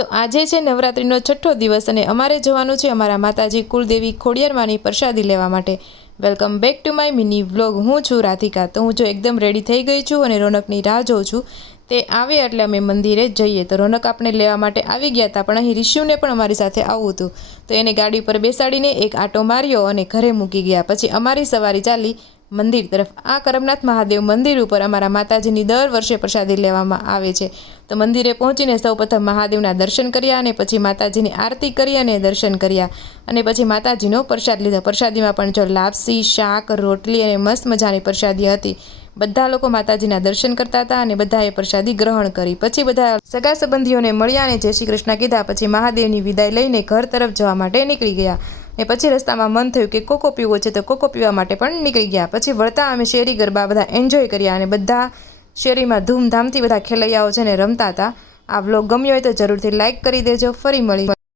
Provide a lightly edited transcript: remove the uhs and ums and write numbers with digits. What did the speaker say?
તો આજે છે નવરાત્રિનો છઠ્ઠો દિવસ અને અમારે જવાનું છે અમારા માતાજી કુલદેવી ખોડિયારમાંની પ્રસાદી લેવા માટે। Welcome back to my mini vlog. હું છું રાધિકા। તો હું જો એકદમ રેડી થઈ ગઈ છું અને રોનકની રાહ જોઉં છું। તે આવે એટલે અમે મંદિરે જઈએ। તો રોનક આપણે લેવા માટે આવી ગયા હતા, પણ અહીં રિશિવને પણ અમારી સાથે આવવું હતું, તો એને ગાડી પર બેસાડીને એક આંટો માર્યો અને ઘરે મૂકી ગયા। પછી અમારી સવારી ચાલી મંદિર તરફ। આ કરમનાથ મહાદેવ મંદિર ઉપર અમારા માતાજીની દર વર્ષે પ્રસાદી લેવામાં આવે છે। તો મંદિરે પહોંચીને સૌપ્રથમ મહાદેવના દર્શન કર્યા અને પછી માતાજીની આરતી કરી અને દર્શન કર્યા અને પછી માતાજીનો પ્રસાદ લીધો। પ્રસાદીમાં પણ જો લાપસી, શાક, રોટલી અને મસ્ત મજાની પ્રસાદી હતી। બધા લોકો માતાજીના દર્શન કરતા હતા અને બધાએ પ્રસાદી ગ્રહણ કરી। પછી બધા સગા સંબંધીઓને મળ્યા અને જય શ્રી કૃષ્ણ કીધા। પછી મહાદેવની વિદાય લઈને ઘર તરફ જવા માટે નીકળી ગયા ને પછી રસ્તામાં મન થયું કે કોકો પીવો છે, તો કોકો પીવા માટે પણ નીકળી ગયા। પછી વળતા અમે શેરી ગરબા બધા એન્જોય કર્યા અને બધા શેરીમાં ધૂમધામથી બધા ખેલૈયાઓ છે ને રમતા હતા। આ વ્લોગ ગમ્યો હોય તો જરૂરથી લાઇક કરી દેજો। ફરી મળી।